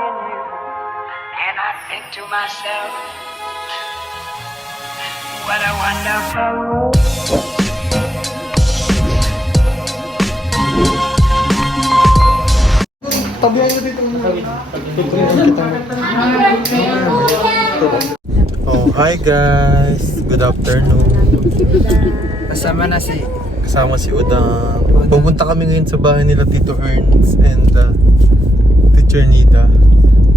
in you. And I think to myself, what a wonderful world. Oh, hi guys! Good afternoon. Kasama na si Kasama si Udang. Pupunta kami ngayon sa bahay nila Tito Ernst and uh, Teacher Nida.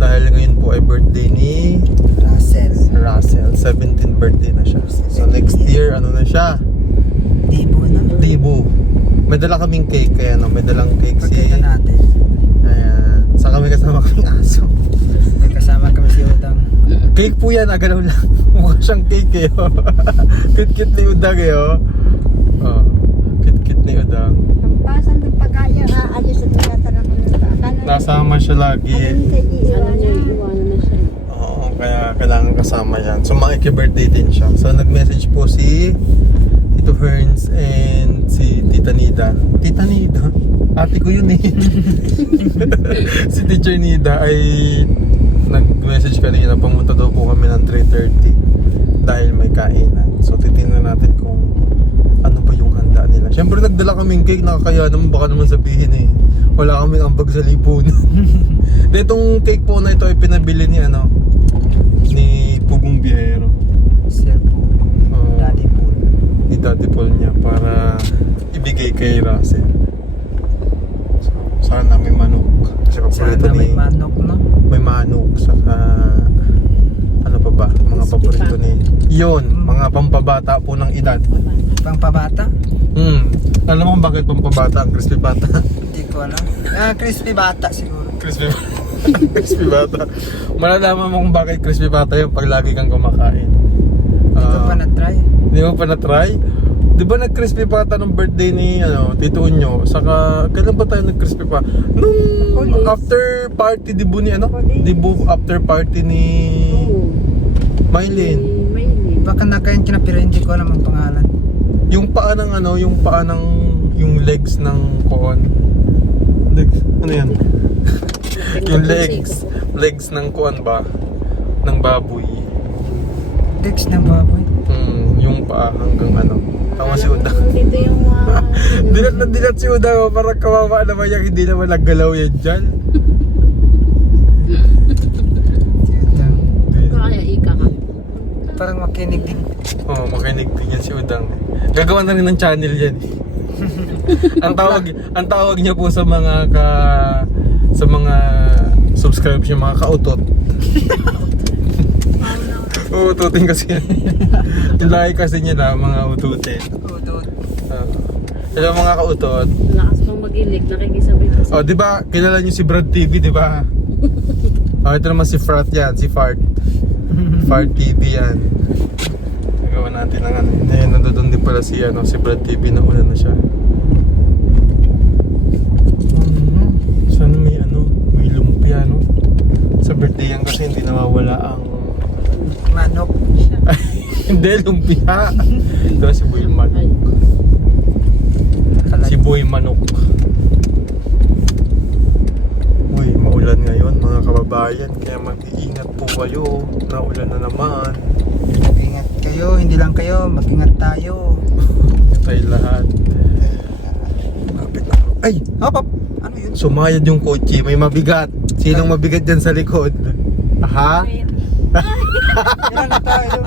Dahil ngayon po ay birthday ni Russell. Russell. 17th birthday na siya. So next year, ano na siya? Dibo na. Dibo. May dala kaming cake kaya no, may dalang cake si... Pagkita natin. Ayan. Sa kami kasama kaming aso. May kasama kami si Utang. Cake po yan, agalaw lang. Mukha siyang cake eh. oh. Kit-kit ni Udang eh. oh. Oh. Kit-kit ni Udang. Pampasan ng pagkaya, aalis at nagtatanong ko Nasama siya lagi. Oo, kaya kailangan kasama yan. So, makiki-birthday din siya. So, nag-message po si Tito Ferns and si Tita Nida. Tita Nida? Ate ko yun eh. si Teacher Nida ay nag-message kanina. Pumunta daw po kami ng 3.30 dahil may kainan. So, titingnan natin kung ano ba yung handa nila. Siyempre, nagdala kaming cake. Nakakaya naman baka naman sabihin eh. Wala kaming ambag sa lipunan. De, itong cake po na ito ay pinabili ni ano, ni Pugong Biyahero. Sir po. Oo. Daddy po. Ni Daddy Paul niya para ibigay kay Russell. So, sana may manok. Kasi paborito Sana ni... may manok, no? may manok. Saka... Ano pa ba? Mga paborito ni... Yun, mga pampabata po ng edad. Pang pabata? Hmm. Alam mo bakit pampabata ang crispy bata? Hindi ko alam. Ah, crispy bata siguro. crispy crispy bata. Malalaman mo kung bakit crispy bata yung pag lagi kang kumakain. Hindi ko Ah, pa na-try. Di mo pa na-try? Di ba nag-crispy pata nung birthday ni ano, Tito Unyo? Saka, kailan ba tayo nag-crispy pa? Nung after party, di ba ni ano? Di ba after party ni Mylene? May name. Baka nakain ka na pero hindi ko alam ang pangalan. Yung paa ng ano, yung paa ng, yung legs ng koon. Legs, ano yan? yung legs, legs ng kuan ba? Ng baboy. Dex ng baboy. Hmm, yung paa hanggang ano. Tama si Uda. Dito yung uh, dilat na dilat si Uda. oh. Parang kawawa naman yung hindi naman naggalaw yan dyan. makinig din. Oo, oh, makinig din yan si Udang. Gagawa na rin ng channel yan. ang tawag ang tawag niya po sa mga ka sa mga subscribers niya mga kautot. Uututin kasi yan. Yung laki kasi niya na mga ututin. Utut. Uh, yung mga kautot, Lakas pang magilig. Nakikisabay pa sa... Oh, di ba? Kilala niyo si Brad TV, di ba? Oh, ito naman si Frat yan, si Fart. Fart TV yan. Natin ng ano. Ngayon, nandoon din pala si, ano, si Brad TV na una na siya. Mhm. Sana may ano, may lumpia, no? Sa birthday yan kasi hindi nawawala ang... Manok. hindi, lumpia! Ito si Boy Manok. Si Boy Manok. Uy, maulan ngayon mga kababayan, kaya mag-iingat po kayo. Naulan na naman. Mag-ingat kayo. Hindi lang kayo. Mag-ingat tayo. Tayo lahat. Lapit na. Ay! Hop, hop. Ano yun? Sumayad yung kotse, may mabigat. Sinong mabigat dyan sa likod? Ha? Ilan na tayo?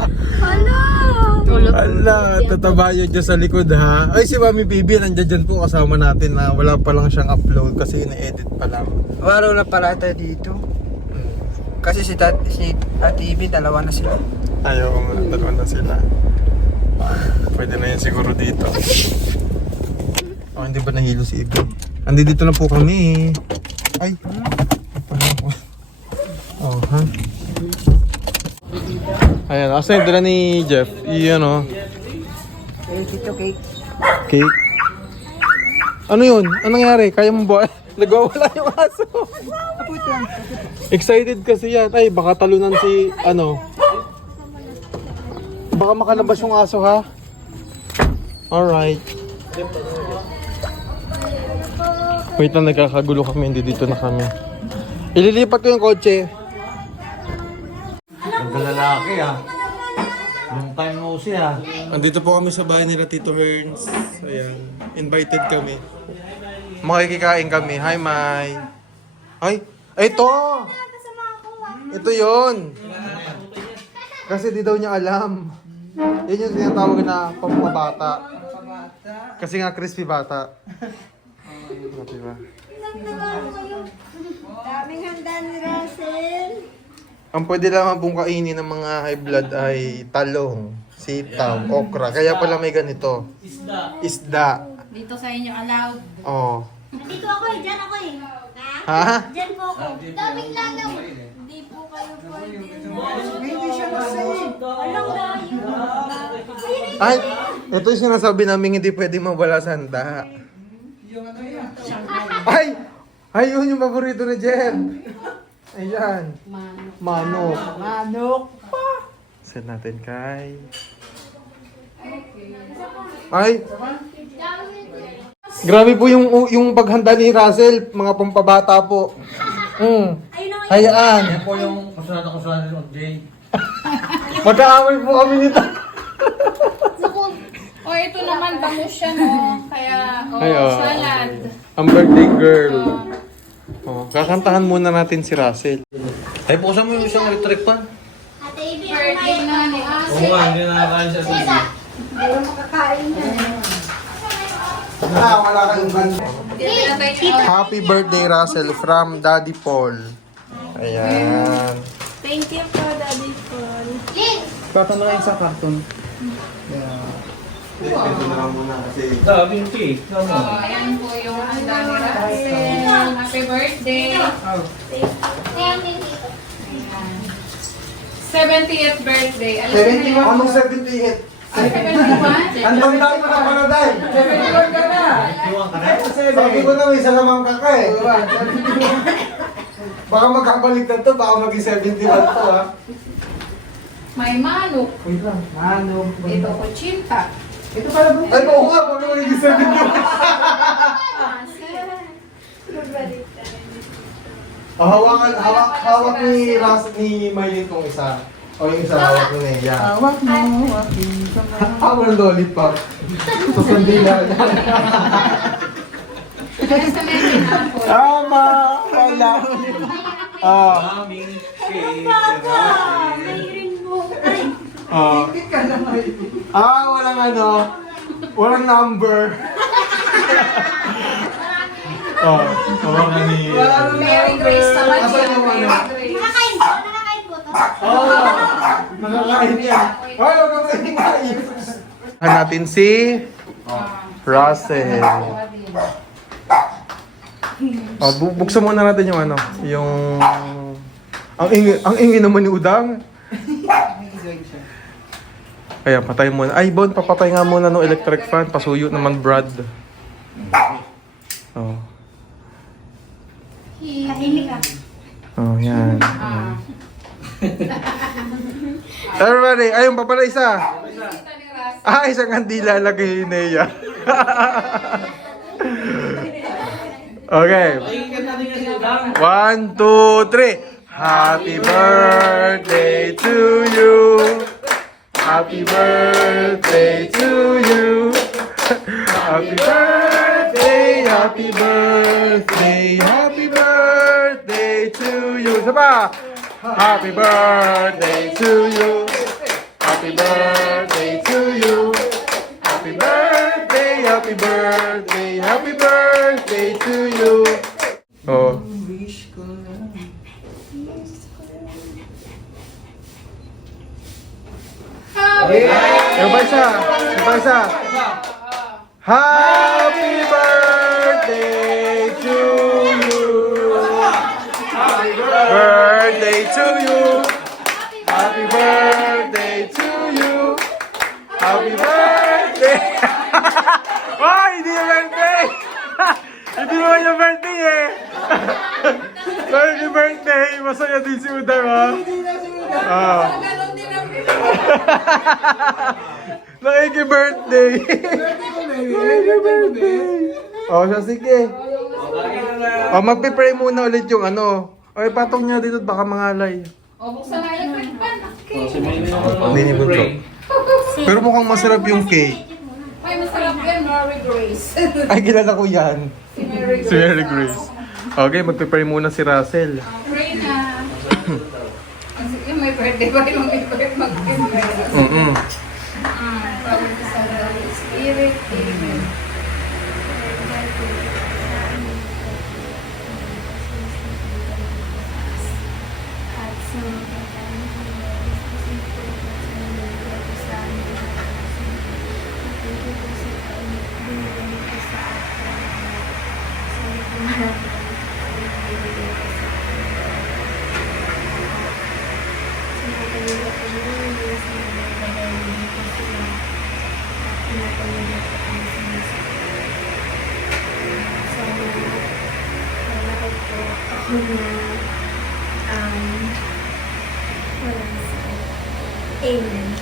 Ala, tataba yun dyan sa likod ha. Ay, si Mami Bibi nandiyan dyan po kasama natin na wala pa lang siyang upload kasi ina-edit pa lang. Wala na pala tayo dito. Kasi si, tat, si Ate Ibi, dalawa na sila. Ayaw nga, dalawa na sila. Pwede na yan siguro dito. Oh, hindi ba nahilo si Ibi? Andi dito na po kami. Ay, pala ako. Oh, ha? Ayan, asa yung dala ni Jeff? Iyan Eh, dito cake. cake. Ano yun? Anong nangyari? Kaya mo ba? Nagwawala yung aso. Excited kasi yan. Ay, baka talunan si, ano. Baka makalabas yung aso, ha? Alright. Wait lang, nagkakagulo kami. Hindi dito na kami. Ililipat ko yung kotse. Ang lalaki ah. Long time no see ah. Andito po kami sa bahay nila Tito Herns. Ayan. Invited kami. Makikikain kami. Hi, Mai. Ay, ay, ito! Ito yon. Kasi di daw niya alam. Yan yung tinatawag na pampabata. Kasi nga crispy bata. Oh, diba? Daming handa ni Russell. Ang pwede lamang pong kainin ng mga high blood ay talong, sitaw, okra. Kaya pala may ganito. Isda. Isda. Dito sa inyo allowed. Oh. Dito ako eh, dyan ako eh. Ha? Dyan po ako. Daming lalaw. Kayo pwede. Hindi siya masayip. Alam na yun. Ay, ito yung sinasabi namin hindi pwede mawala sa handa. Ay! Ay, yun yung paborito ni Jen. Ayan. Manok. Manok. Send natin kay... Ay! Grabe po yung yung paghanda ni Russell, mga pampabata po. Mm. Hayaan. Yan po yung kasunod-kasunod ng Jay. Magkaaway po kami nito. O ito naman bangus siya no. Kaya oh, Ay, oh. salad. Ang birthday girl. Oh, kakantahan muna natin si Russell. Ay, pusa mo yung isang electric fan. Ate Ibi, Birthday na ni Ate. Oo nga, hindi nakakain siya TV. Pero makakain na. Ah, wala kayong banda. Happy birthday Russell from Daddy Paul. Ayan. Thank you po, Daddy Paul. Papanood sa cartoon. Ito na lang muna kasi Daming cake. So, ayan po yung handa ni Russell. Happy birthday. Oh. Ayan. 70th birthday. Alam mo na yun? Anong 78? Ay, 71? Ang tanda mo na pala dahil. Seventy-one ka na. Sabi ko na may isa lamang kaka eh. Baka magkabalik na to, baka maging 71 to ha. May manok. Wait lang. Manok. Ito, kuchinta. Ito pala bro. Ay, oo nga, baka maging 71. Oh, hawakan, hawak, hawak ni Ras, ni Maylin tong isa. O yung isa hawak ni Neya. Hawak mo, aking kamay. Hawak ng lollipop. Sa may pinapol. Tama! Wala. Ah, Daming cake. Mayroon mo. Ay, ah. Na may. Ah, walang ano, walang number. oh, hawak na ni... Mary Grace naman Asan yun. yung ano? Mary Grace. nakakain po. Nakakain. Oh, yan. Ay, huwag ka maingay. Hanapin si Russell. Oh, bu- buksan muna natin yung ano, yung... Ang ingi, ang ingi naman ni Udang. Kaya patay muna. Ay, Bon, papatay nga muna ng electric fan. Pasuyo naman, Brad. Oh. Tahimik ka. Oh, yan. Ah. Everybody, ayun pa pala isa. Ah, isang kandila lagay ni Nea. okay. One, two, three. Happy birthday to you. Happy birthday to you. Happy birthday, happy birthday, happy birthday to you. Pa. Happy birthday to you. Happy birthday to you. Happy birthday, happy birthday, happy birthday to you. Oh. Wish ko na. Yung pa isa. Yung pa isa. Happy naman yung birthday eh. Happy birthday. Masaya din si Udang ha. Ah. Ganon din ang Nakiki-birthday! Nakiki-birthday! O, siya, sige. O, magpipray muna ulit yung ano. Ay, patong niya dito baka mangalay. O, buksan na yung quick pan. May Hindi ni Bunso. Pero mukhang masarap yung cake. Mary Grace. Ay, kilala ko yan. si Mary Grace. Si Mary Grace. Okay, mag-prepare muna si Russell. Oh, pray na. Kasi yung may birthday pa yung may birthday mag-birthday. Mm-mm. Father, Son, and the Holy Spirit. Amen. Amen.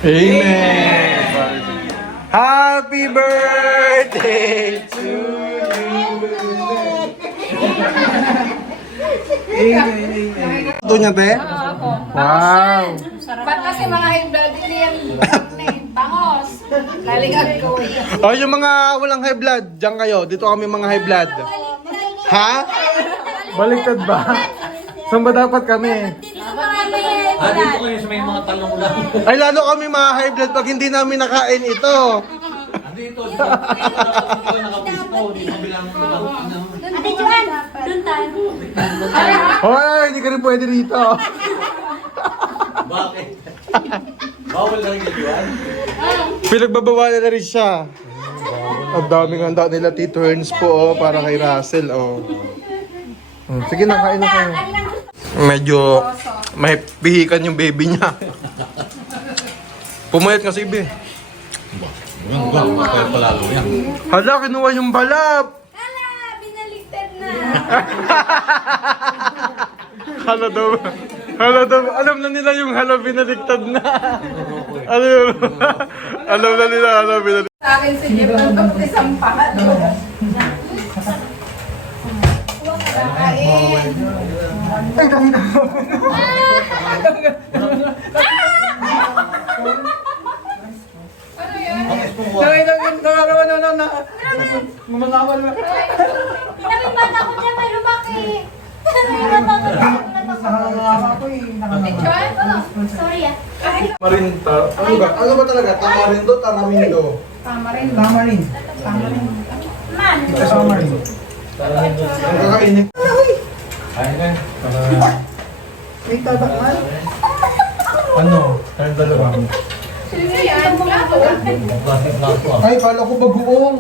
Amen! Happy birthday to you! Ito niya, te? ako. Wow! Ba't kasi mga high blood, hindi yan bangos. Laligag ko. O, yung mga walang high blood, diyan kayo. Dito kami mga high blood. Ha? Baliktad ba? Saan ba dapat kami? Ah, dito kayo sa may mga talong lang. Ay, lalo kami mga high blood pag hindi namin nakain ito. Andito, dito. Dito nakapisto. Di mo bilang Ate Joan, doon tayo. Hoy, hindi ka rin pwede dito. Bakit? Bawal na rin yan. Pinagbabawalan na rin siya. Ang daming handa nila Tito Herns po oh, para kay Russell oh. Hmm, Sige na, kain na kayo. Medyo may pihikan yung baby niya. Pumayat nga si Ibe. Kaya palalo yan. Hala, kinuha yung balap. Hala, binaliktad na. Hala daw. Hala daw. Alam na nila yung hala binaliktad na. Alam yun. Alam na nila hala binaliktad. Sa akin si Jeff ang tapos isang yan? Nakita ko, nakakaroon na, na, na, mamangawal na. Pinamimata ko niya, may lumaki. Eh? Sorry ah. Marinta. Ano ba? Ano ba talaga? Tamarindo, tamamindo. Tama rin. Tama rin. Man. Sama rin. Ang kakainit. Ayun na. May tabak man. Ano? Tayong dalawa. Ay, kala ko bagoong.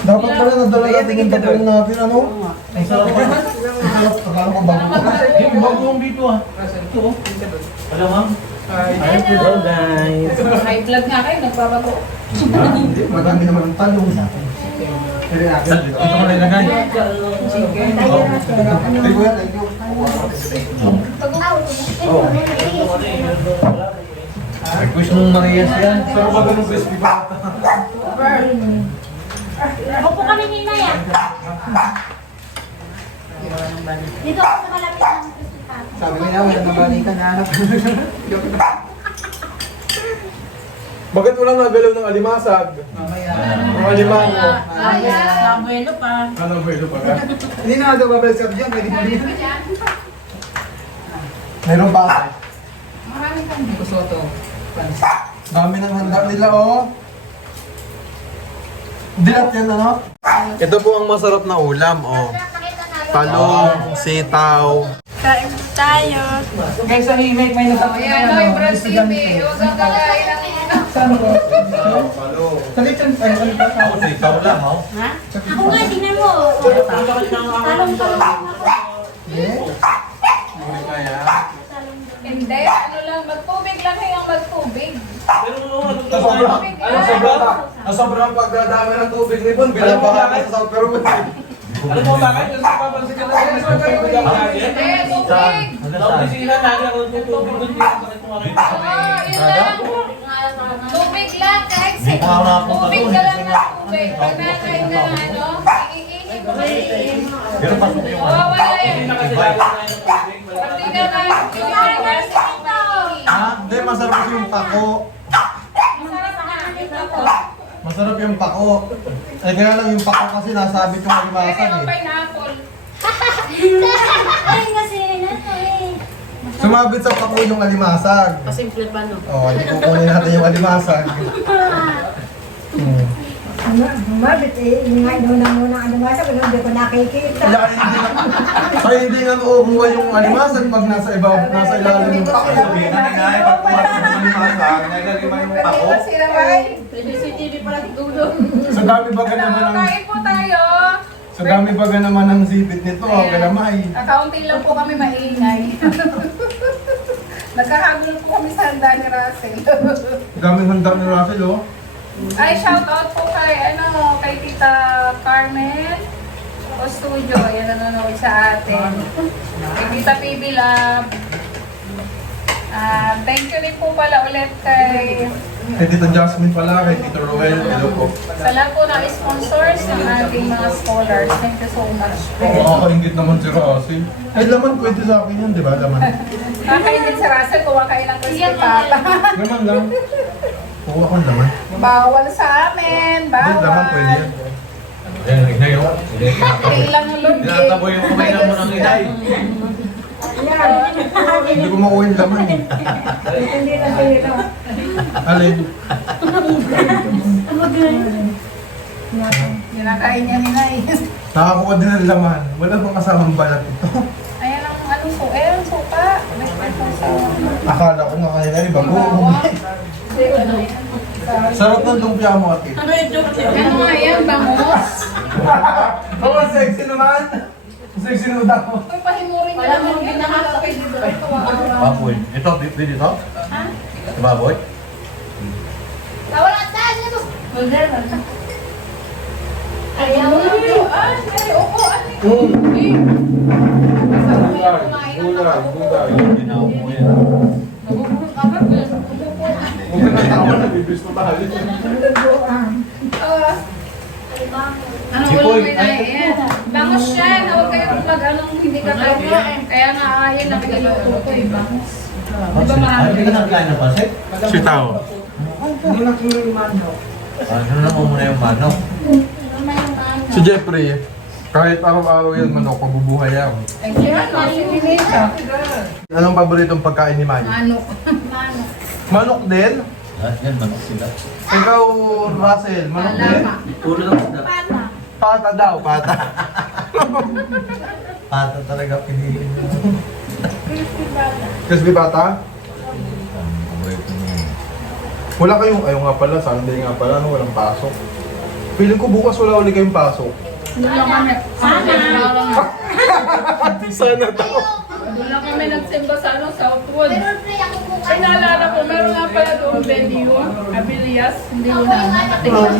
Dapat pala nadala natin yung bagoong natin, ano? Ang sarap pa. Ang sarap. Akala ko bagoong. Yung dito ah. Ito oh. Alam mo? Hello, guys. High blood nga kayo, nagbabago. Madami naman ang talong. Pwede natin. Dito ko na ilagay. Thank you, thank you. Request mong Marias yan. Pero ba ganun crispy pa? Opo kami ni Naya. Dito ako sa malapit ng. Sabi nila, wala nabalikan na hanap. Bakit wala nagalaw ng alimasag? Mamaya. Ang alimango. Nabuelo pa. Ano ba ito pa? Hindi na ito babalik sa dyan. Pwede mo rin. Meron pa. Maraming kami. Gusto to. Dami ng handa nila, oh. Dilat yan, ano? Ito po ang masarap na ulam, oh. Talong, sitaw. Kain tayo. Guys, sa remake may Oh, yan, no, yung Brazil, eh. Huwag kang kakain ng Saan ko? Sa lechon. Ay, ano ba? Ako sitaw lang oh. Ako nga, tingnan mo. Talong-talong ako. Hindi, ano lang, magtubig lang kayong magtubig. Sobrang, ano, sobrang, ang sobrang pagdadami ng tubig ni Bon, bilang baka sa South Peru. Alam mo bakit? Kasi papansin ka na sa mga kaibigan natin. Hindi, tubig. Sa opisina natin ako tutubig doon dito sa mga Oo, yun lang. Tubig lang, kahit sa Hindi tubig ka lang ng tubig. Pag nakain ka ng ano, iihi ko kasi. Pero pasok yung Oo, wala yan. tibay. Pati ka na. Sorry, kasi ito. Ha? Hindi, masarap kasi yung pako. Masarap na. Ito po. Masarap yung pako. Eh, kaya lang yung pako kasi nasabit yung alimasan eh. pineapple. Ay, kasi na to eh. Sumabit sa pako yung alimasag. Pasimple pa no. Oo, oh, hindi kukunin natin yung alimasag. Hmm. Mabit eh, yung nga doon na muna ano nga sa pero hindi ko nakikita. Kaya hindi kaya hindi nga makukuha yung alimasag pag nasa iba, nasa ilalim yung pako. Sabihin na nga, eh, pag pumasok sa limasag, naglalima yung pako. CCTV pala siguro. Sa dami baga naman ng, Kain po tayo. sa dami baga naman ng sipit nito, oh, galamay. Kakaunti lang po kami maingay. Nagkahagulong po kami sa handa ni Russell. Dami handa ni Russell, oh. Ay, shout out po kay, ano, kay Tita Carmen o studio. Yan nanonood sa atin. Kay Tita PB Lab. Ah, thank you din po pala ulit kay Kay Tita Jasmine pala, kay Tito Roel, hello po. sa lahat po ng sponsors ng ating mga scholars. Thank you so much po. Makakaingit naman si Russell. Ay, laman pwede sa akin yun, di ba? Laman. Kakainin si Russell, kuha kayo ng crispy pata. Laman lang. Kuha ko laman. Bawal sa amin, Hindi, laman bawal. pwede yan. Yan, ina yun. Kailang lulog Tinatabo yung kumay na mo ng inay. Hindi ko makuha yung laman eh. Hindi na sila. Alin? Kinakain niya ni Nay. Nakakuha din ng laman. Wala bang kasamang balat ito? Ayan ang ano po, eh, ang suka. Akala ko nga kanina iba ko. Sarap ng lumpia mo, ate. Ano yung joke? Ano nga yan, bangus? Oo, sexy naman. Sexy naman ako. Uy, pahimurin niya naman yung nakakapay dito. Baboy. Ito, beef din ito? Ha? Ito baboy? Wala tayo nito. Ayaw na. Ah, ay, na yung kumain ng nakakapay. Ginawa mo yan. Nagugulong agad, wala ka natawa na, bibis mo tayo. Ah, ano Si ulo Paul, may naiin? Bangus yan, huwag kayong mag anong hindi ka kain. Kaya nga, ayun ang niluto ko eh, bangus. Di ba marami? hindi ka ng pansit? Sitaw. Ano na mo muna yung manok? Si Jeffrey, kahit araw-araw yan manok, pabubuhay yan. Anong paboritong pagkain ni Manny? Manok. Manok din? Lahat yan, manok sila. Ikaw, Russell, manok din? Puro lang sila. Pata daw, pata. Pata talaga pinili mo. Crispy pata? Wala kayong, ayaw nga pala, Sunday nga pala, no, walang pasok. Feeling ko bukas wala ulit kayong pasok. Lang kami. Sana. Sana daw. Kami nagsimba sa ano, Southwood. Pero pre ako bukas. Ay, naalala ko, meron nga pala doon venue, Abilias, hindi ko na nakatingin.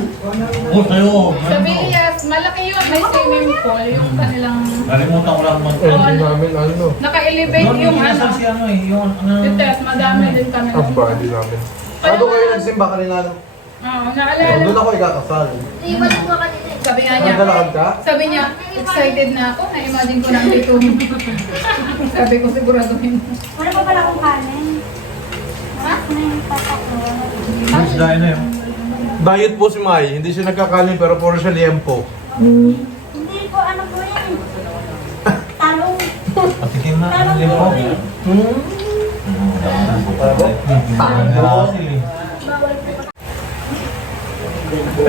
Oh, sa'yo. Sa Villas, malaki yun, may swimming pool, yung kanilang, Nalimutan ko lang mag... Eh, hindi namin ano. naka-elevate Yung ano. si ano eh, yung ano... Yung test, madami din kami. Aba, hindi namin. Ano kayo nagsimba kanina? no? Oo, naalala. Doon ako ikakasal. Iwan ko kanina. Sabi nga niya, Naglalakad ka? sabi niya, excited na ako, na-imagine ko na dito. sabi ko siguraduhin mo. Wala pa pala akong kanin. Ha? May papako. Mas dahil na yun. Diet po si Mai, hindi siya nagkakanin pero puro siya liempo. Hindi po, ano po yan? Talong. Patikim na. Talong po mo. eh. Hmm? Bawal po.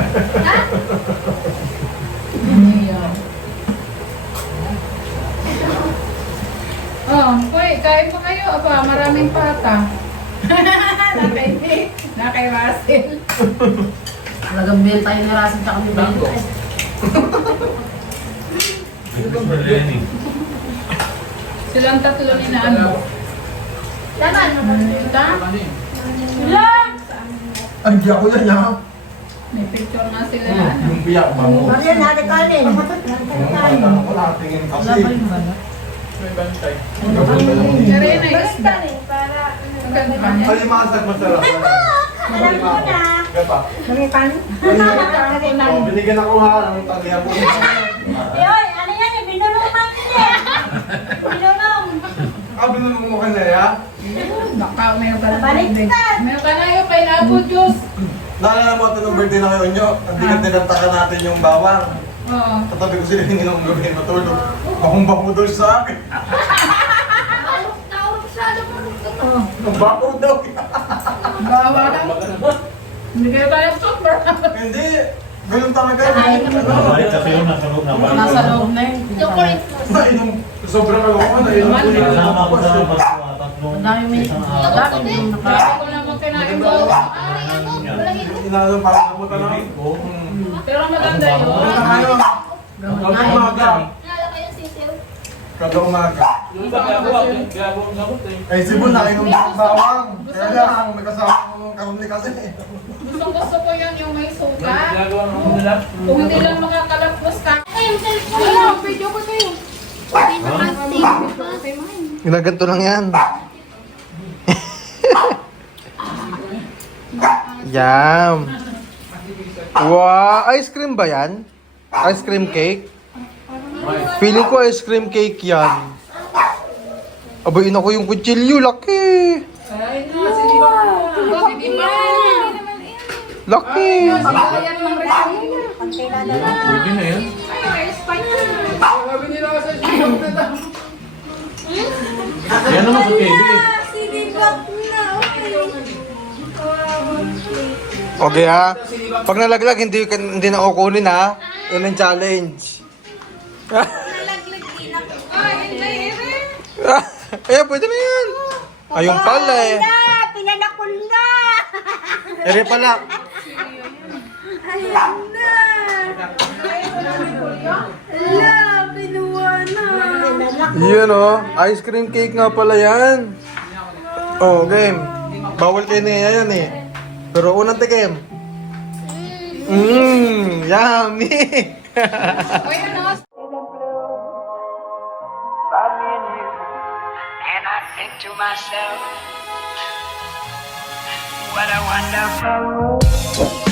Oh, uy, kain pa kayo. Aba, maraming pata. nakay Nick, nakay Russell. Talagang bell tayo ni Rasin sa kami bell. Silang tatlo ni na ano. Laman. Ita, Lang. Ay, di ako yan ha. May picture nga sila na ano. Yung biyak ba mo? Marian, natin kanin. Ano ko nakatingin kasi. Pero yun ay isda. Para Ang ganda pa niya. Alimasag masarap. alam ko na. Gapa. May kanin. Oh, binigyan ako ha ng talihan mo. Yoy, ano yan? Yung binulungan niya. binulong mo kay Lea? Baka meron ka na. Baliktad. Meron ka na yung pineapple juice. Naalala mo ito nung birthday na kayo nyo? Hindi ka tinantakan natin yung bawang. Oo. Katabi ko sila hindi nung gabi matulog. Bakong-bako daw sa akin. Naurok siya, lumurok to. Bako daw. Bawa. Hindi kayo kaya super. Hindi. Ganun talaga. Balik kasi yun, nasa loob na bago. Nasa loob na yun. Chocolate. Nainom. Sobrang ako. Nainom ko yung Kasama ko sa bago, tatlong Ang dami may isang ang araw. dami yung Sabi Inalo namutan na. Oo. Pero maganda yun. Kada umaga. Kada umaga. Yung ba gabo ako? Gabo ang sabot eh. Ay, Sibon, nainom ng bawang. Kaya lang, nagkasama ko karuni kasi. Gustong gusto ko yun yung may suka. Ang. Kung hindi lang makakalapos ka. Ay, video ko sa'yo. Hindi nakasave pa. Ginaganto lang yan. Yum. Wow, ice cream ba yan? Ice cream cake? Feeling ko ice cream cake yan. Abayin ako yung kutsilyo, laki. Ay, no, ba? Laki. Pwede na yan. Yan naman sa KB. Sinibak na. Okay ha. Pag nalaglag, hindi, hindi na kukunin ha. Yun ang challenge. Nalaglag din ako. Kaya pwede na yan. Ayun pala eh. Pinanakol na! Ere pala. Ayan na! Ala, pinuha na! Yun oh. Ice cream cake nga pala yan. Oh, game. Bawal kayo na yan eh. Pero unang tikim. Mmm, yummy. Uy, ano? And I think to myself, what a wonderful